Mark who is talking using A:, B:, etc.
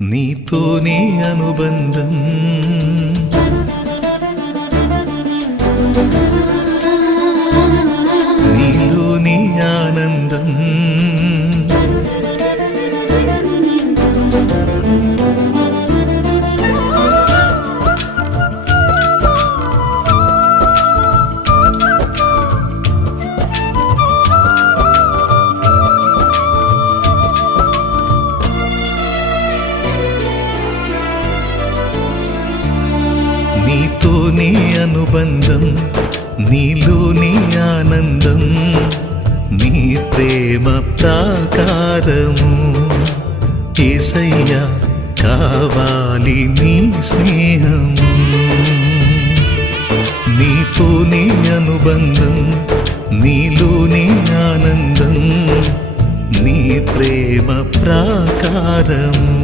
A: నీతోనే అనుబంధం నీతోనే అనుబంధం నీలోని ఆనందం నీ ప్రేమ ప్రాకారము. ఏసయ్యా కావాలి నీ స్నేహము. నీతోనే అనుబంధం నీలోని ఆనందం నీ ప్రేమ ప్రాకారము.